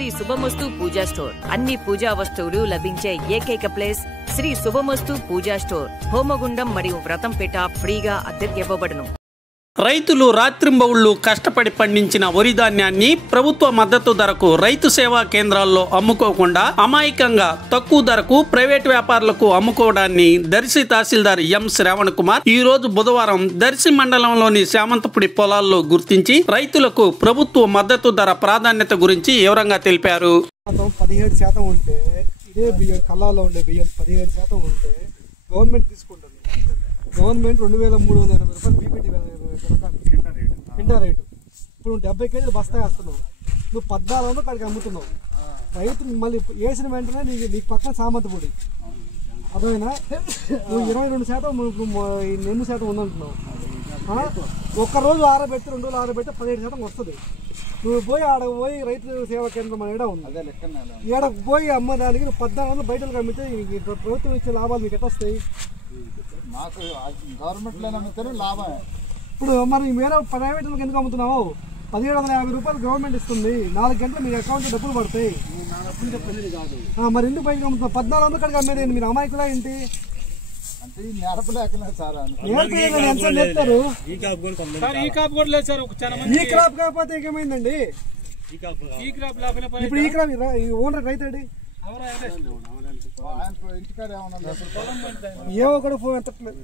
శ్రీ శుభమస్తు పూజా store. అన్ని పూజా వస్తువులు లభించే ఏకైక ప్లేస్ శ్రీ శుభమస్తు పూజా స్టోర్. హోమగుండం మరియు వ్రతంపేట ఫ్రీగా అద్దెకి ఇవ్వబడును. రైతులు రాత్రింబవుళ్లు కష్టపడి పండించిన వరి ధాన్యాన్ని ప్రభుత్వ మద్దతు ధరకు రైతు సేవా కేంద్రాల్లో అమ్ముకోకుండా అమాయకంగా తక్కువ ధరకు ప్రైవేట్ వ్యాపారులకు అమ్ముకోవడాన్ని దర్శి తహసీల్దార్ ఎం శ్రావణ్ కుమార్ ఈ రోజు బుధవారం దర్శి మండలంలోని శామంతపుడి పొలాల్లో గుర్తించి రైతులకు ప్రభుత్వ మద్దతు ధర ప్రాధాన్యత గురించి వివరంగా తెలిపారు. 17% ఉంటే ఇదే బియ్యం కల్లాలో ఉండే బియ్యం 17% ఉంటే గవర్నమెంట్ తీసుకుంటుంది. గవర్నమెంట్ 2380 రూపాయలు బీపీటీ కింటా రేటు. ఇప్పుడు 70 కేజీలు బస్తా వేస్తున్నావు, నువ్వు 1400 కాడికి అమ్ముతున్నావు. రైతు మళ్ళీ వేసిన వెంటనే నీకు పక్కన సామంతపూడి అర్థమైనా నువ్వు 22% 8% ఉందంటున్నావు. ఒక్కరోజు ఆరబెట్టి 2 రోజులు ఆరబెట్టి 17% వస్తుంది. నువ్వు పోయి ఆడ పోయి రైతు సేవా కేంద్రం ఏడా ఉంది, ఏడ పోయి అమ్మదానికి నువ్వు 1400 బయటకు అమ్మితే ప్రభుత్వం ఇచ్చే లాభాలు మీకు ఎట్లా వస్తాయి? ఇప్పుడు మరి వేరే ప్రైవేట్లకు ఎందుకు అమ్ముతున్నావు? 1750 రూపాయలు గవర్నమెంట్ ఇస్తుంది, 4 గంటలు మీ అకౌంట్ డబ్బులు పడతాయి. మరి ఎందుకు బయటకు అమ్ముతున్నావు? 1400 కాడికి అమ్మేది మీరు అమాయకులా ఏంటి? నేర్తారు ఈ క్రాప్ కాకపోతే ఏమైందండి? ఇప్పుడు ఈ క్రాప్ ఓనర్ రైతు అండి ఏవో కూడా ఫోన్ ఎత్తట్లేదు.